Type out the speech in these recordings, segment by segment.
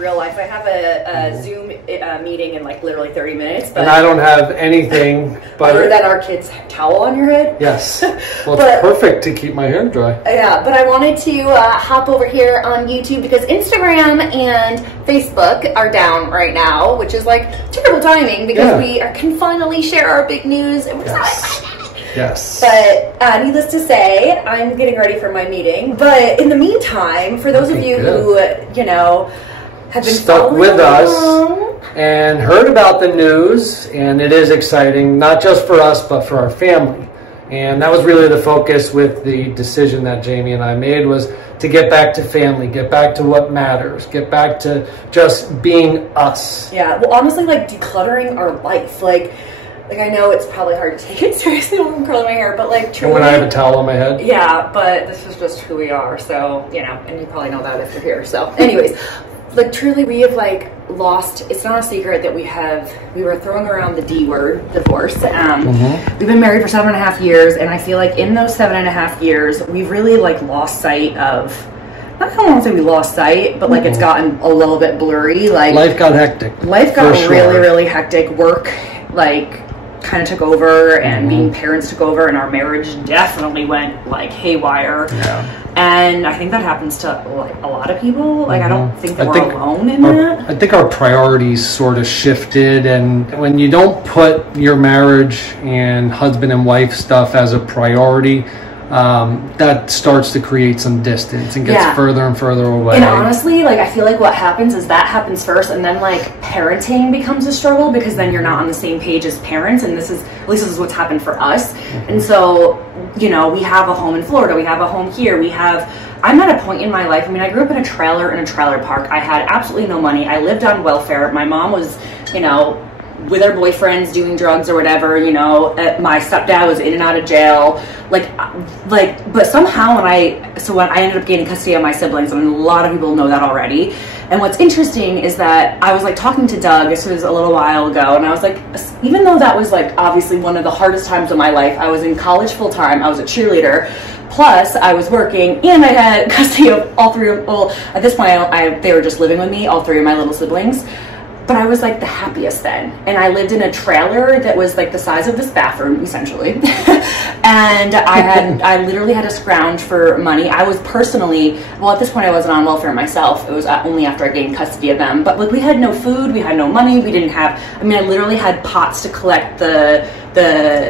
real life. I have a Zoom meeting in like literally 30 minutes. But and I don't have anything but... Other than our kid's towel on your head? Yes. Well, it's perfect to keep my hair dry. Yeah, but I wanted to hop over here on YouTube because Instagram and Facebook are down right now, which is like terrible timing because we can finally share our big news and we're so excited. Yes. But needless to say, I'm getting ready for my meeting. But in the meantime, for those of you who, you know, have been stuck with us and heard about the news, and it is exciting, not just for us, but for our family. And that was really the focus with the decision that Jamie and I made, was to get back to family, get back to what matters, get back to just being us. Yeah, well, honestly, like decluttering our life. Like I know it's probably hard to take it seriously when I'm curling my hair, but like truly. And when I have a towel on my head? Yeah, but this is just who we are, so, you know, and you probably know that if you're here. So anyways, like truly we have like lost, it's not a secret that we were throwing around the D word, divorce. We've been married for 7.5 years, and I feel like in those 7.5 years, we've really like lost sight of, I don't want to say we lost sight, but like it's gotten a little bit blurry. Like life got hectic. Life got really, really hectic. Work, like, kind of took over, and being parents took over, and our marriage definitely went like haywire. And I think that happens to like a lot of people. Like I don't think that we're alone in that. I think our priorities sort of shifted, and when you don't put your marriage and husband and wife stuff as a priority, that starts to create some distance and gets further and further away. And honestly, like I feel like what happens is that happens first, and then like parenting becomes a struggle because then you're not on the same page as parents, and this is, at least this is what's happened for us. And so, you know, we have a home in Florida, we have a home here, I'm at a point in my life, I mean, I grew up in a trailer park. I had absolutely no money. I lived on welfare. My mom was, you know, with her boyfriends doing drugs or whatever, you know. My stepdad was in and out of jail, but somehow when I ended up gaining custody of my siblings, and a lot of people know that already. And what's interesting is that I was like talking to Doug, this was a little while ago, and I was like, even though that was like obviously one of the hardest times of my life, I was in college full time, I was a cheerleader, plus I was working, and I had custody of all three of, well, at this point they were just living with me, all three of my little siblings. But I was like the happiest then. And I lived in a trailer that was like the size of this bathroom, essentially. And I literally had to scrounge for money. I was personally, well, at this point I wasn't on welfare myself. It was only after I gained custody of them. But like we had no food, we had no money, we didn't have, I mean, I literally had pots to collect the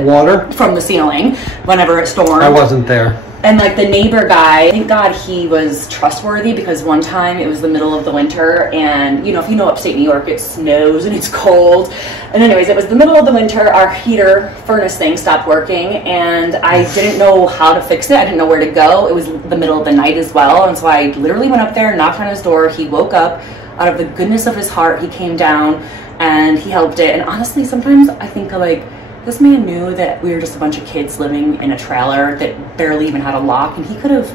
water from the ceiling whenever it stormed. I wasn't there. And like the neighbor guy, thank God he was trustworthy, because one time it was the middle of the winter, and you know, if you know upstate New York, it snows and it's cold. And anyways, it was the middle of the winter, our heater furnace thing stopped working, and I didn't know how to fix it. I didn't know where to go. It was the middle of the night as well. And so I literally went up there, knocked on his door. He woke up. Out of the goodness of his heart, he came down and he helped it. And honestly, sometimes I think like, this man knew that we were just a bunch of kids living in a trailer that barely even had a lock, and he could have,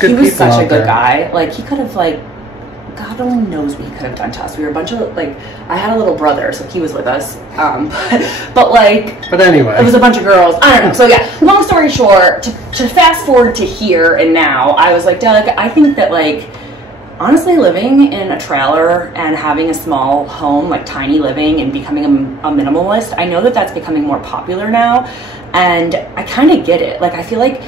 he was such a good guy. Like, he could have, like, God only knows what he could have done to us. We were a bunch of, like, I had a little brother, so he was with us. But anyway. It was a bunch of girls. I don't know. So, yeah, long story short, to fast forward to here and now, I was like, Doug, I think that, like, honestly, living in a trailer and having a small home, like tiny living, and becoming a minimalist, I know that that's becoming more popular now, and I kind of get it. Like, I feel like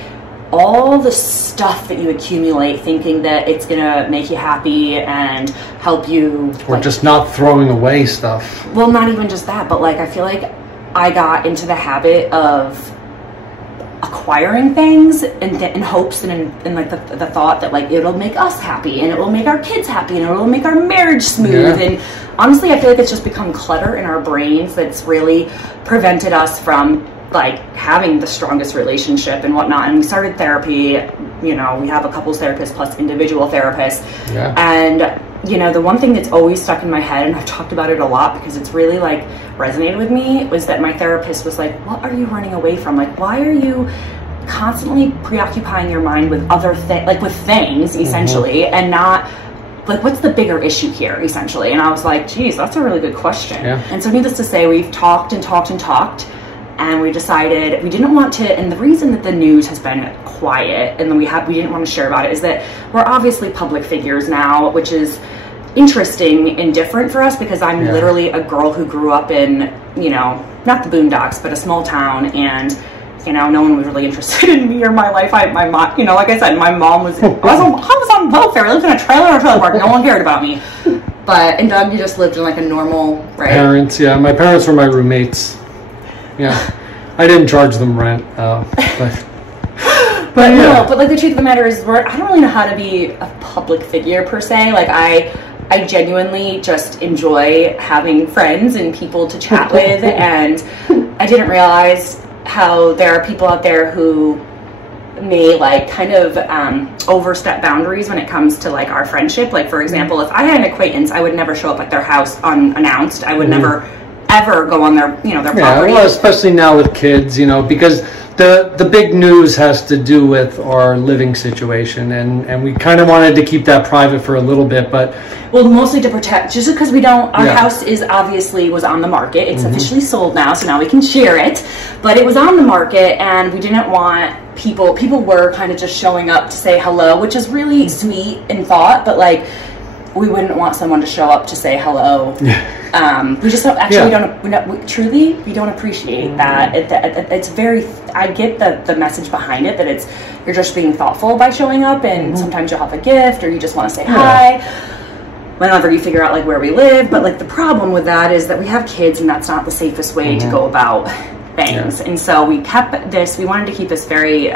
all the stuff that you accumulate thinking that it's gonna make you happy and help you, or like, just not throwing away stuff. Well, not even just that, but like I feel like I got into the habit of acquiring things in hopes and in like the thought that like it'll make us happy, and it will make our kids happy, and it will make our marriage smooth. And honestly, I feel like it's just become clutter in our brains that's really prevented us from like having the strongest relationship and whatnot. And we started therapy, you know, we have a couples therapist plus individual therapists. And you know, the one thing that's always stuck in my head, and I've talked about it a lot because it's really like resonated with me, was that my therapist was like, what are you running away from? Like, why are you constantly preoccupying your mind with other things, like with things essentially, and not like, what's the bigger issue here essentially? And I was like, geez, that's a really good question. And so needless to say, we've talked and talked and talked, and we decided we didn't want to, and the reason that the news has been quiet and then we didn't want to share about it is that we're obviously public figures now, which is, interesting and different for us because I'm literally a girl who grew up in, you know, not the boondocks, but a small town, and you know, no one was really interested in me or my life. My mom, you know, like I said, my mom was, I was on welfare. I lived in a trailer or trailer park. No one cared about me. But, and Doug, you just lived in like a normal, right? Parents, yeah. My parents were my roommates. Yeah. I didn't charge them rent, but no, but like the truth of the matter is, I don't really know how to be a public figure per se. Like I genuinely just enjoy having friends and people to chat with, and I didn't realize how there are people out there who may like kind of overstep boundaries when it comes to like our friendship. Like for example, if I had an acquaintance, I would never show up at their house unannounced. I would never ever go on their, you know, their property. Well, especially now with kids, you know, because the big news has to do with our living situation, and we kind of wanted to keep that private for a little bit, but well, mostly to protect, just because we don't, our house is obviously was on the market. It's officially sold now, so now we can share it, but it was on the market, and we didn't want people were kind of just showing up to say hello, which is really sweet in thought, but like we wouldn't want someone to show up to say hello. We just don't, actually truly we don't appreciate that. It's very, I get the message behind it, that it's, you're just being thoughtful by showing up, and sometimes you'll have a gift or you just want to say hi whenever you figure out like where we live. But like the problem with that is that we have kids, and that's not the safest way to go about things. And so we kept this, we wanted to keep this very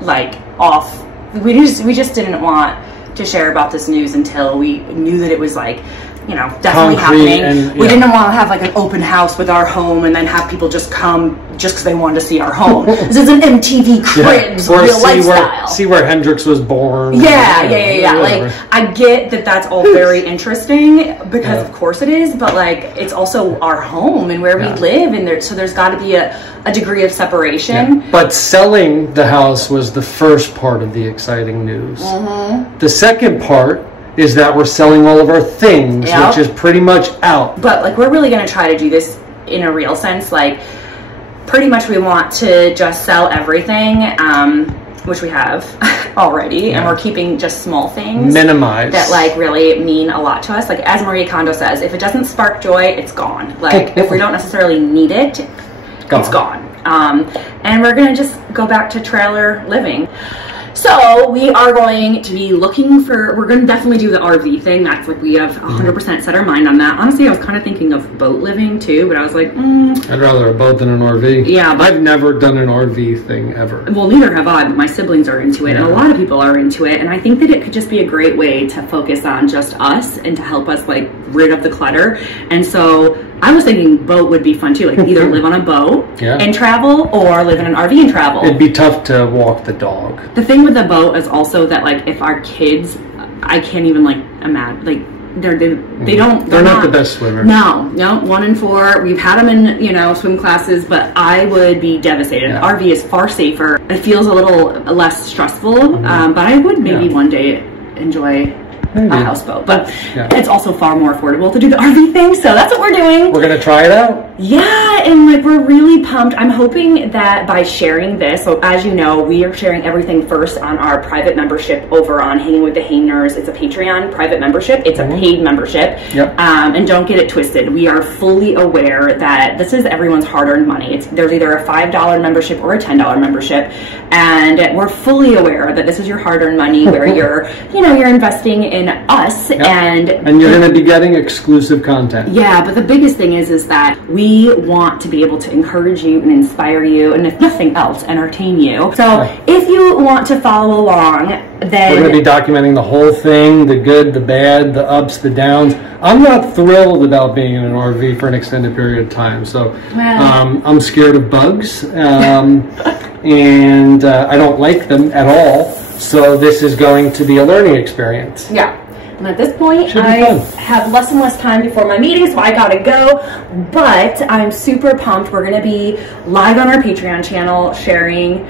like off. We just didn't want to share about this news until we knew that it was like, you know, definitely happening. And, we didn't want to have like an open house with our home and then have people just come just because they wanted to see our home. This is an MTV Cribs real lifestyle. See where Hendrix was born. Yeah. Like, I get that that's all very interesting because of course it is, but like it's also our home and where we live, and so there's got to be a degree of separation. But selling the house was the first part of the exciting news. The second part is that we're selling all of our things, which is pretty much out. But like we're really going to try to do this in a real sense. Like pretty much we want to just sell everything, which we have already, and we're keeping just small things. Minimize. That like really mean a lot to us. Like as Marie Kondo says, if it doesn't spark joy, it's gone. Like if we don't necessarily need it, it's gone. And we're going to just go back to trailer living. So we are going to be looking for, we're going to definitely do the RV thing. That's like, we have 100% set our mind on that. Honestly, I was kind of thinking of boat living too, but I was like, I'd rather a boat than an RV. Yeah. But I've never done an RV thing ever. Well, neither have I, but my siblings are into it, and a lot of people are into it. And I think that it could just be a great way to focus on just us and to help us like rid of the clutter. And so I was thinking boat would be fun too, like either live on a boat and travel, or live in an RV and travel. It'd be tough to walk the dog. The thing with the boat is also that like if our kids, I can't even like imagine, like they're not the best swimmers. No, 1 and 4. We've had them in, you know, swim classes, but I would be devastated. The RV is far safer. It feels a little less stressful, but I would maybe one day enjoy a houseboat, but it's also far more affordable to do the RV thing, so that's what we're doing. We're gonna try it out. Yeah, and like we're really pumped. I'm hoping that by sharing this, so as you know, we are sharing everything first on our private membership over on Hanging with the Hehners. It's a Patreon private membership. It's a paid membership. And don't get it twisted. We are fully aware that this is everyone's hard-earned money. There's either a $5 membership or a $10 membership, and we're fully aware that this is your hard-earned money where you're investing in us, and you're going to be getting exclusive content. Yeah, but the biggest thing is that we want to be able to encourage you and inspire you, and if nothing else, entertain you. So if you want to follow along, then we're going to be documenting the whole thing, the good, the bad, the ups, the downs. I'm not thrilled about being in an RV for an extended period of time, so I'm scared of bugs, and I don't like them at all. So this is going to be a learning experience. Yeah. And at this point, I have less and less time before my meeting, so I gotta go. But I'm super pumped. We're gonna be live on our Patreon channel sharing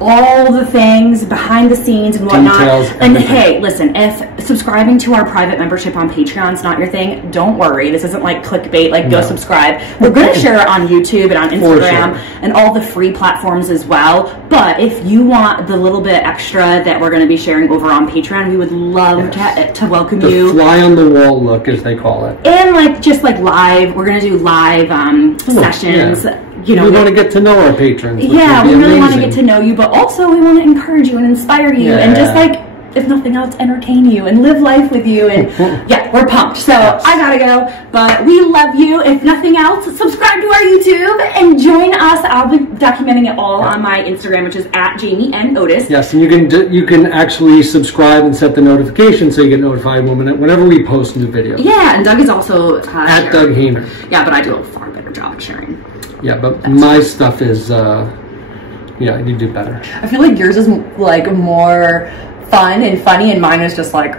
all the things behind the scenes and whatnot. Details, and everything. hey, listen, if subscribing to our private membership on Patreon is not your thing, don't worry. This isn't like clickbait, like go subscribe. We're going to share it on YouTube and on Instagram and all the free platforms as well. But if you want the little bit extra that we're going to be sharing over on Patreon, we would love to welcome you. The fly on the wall look, as they call it. And like just like live, we're going to do live sessions. Yeah. You know, we want to get to know our patrons. Yeah, we really want to get to know you, but also we want to encourage you and inspire you and just like, if nothing else, entertain you and live life with you. And yeah, we're pumped. So I gotta go, but we love you. If nothing else, subscribe to our YouTube and join us. I'll be documenting it all on my Instagram, which is @JamieNOtis. Yes, and you can actually subscribe and set the notification so you get notified whenever we post new videos. Yeah, and Doug is also at Doug Hehners. Yeah, but I do a far better job at sharing. Yeah, but my stuff is yeah, you do better. I feel like yours is like more fun and funny, and mine is just like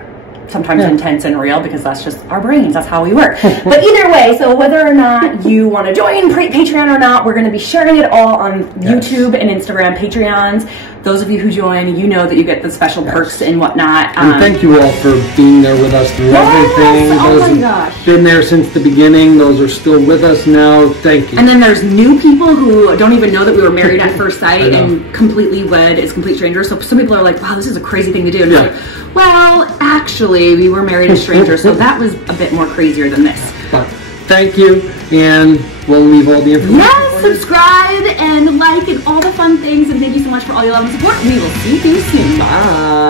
sometimes intense and real because that's just our brains. That's how we work. But either way, so whether or not you want to join Patreon or not, we're going to be sharing it all on YouTube and Instagram Patreons. Those of you who join, you know that you get the special perks and whatnot. And thank you all for being there with us through everything. Oh Those my gosh. have been there since the beginning. Those are still with us now. Thank you. And then there's new people who don't even know that we were married at first sight and completely wed as complete strangers. So some people are like, wow, this is a crazy thing to do. And you're like, well, actually, we were married as strangers. So that was a bit more crazier than this. But thank you, and we'll leave all the information. Yes, subscribe and like and all the fun things. And thank you so much for all your love and support. We will see you soon. Bye.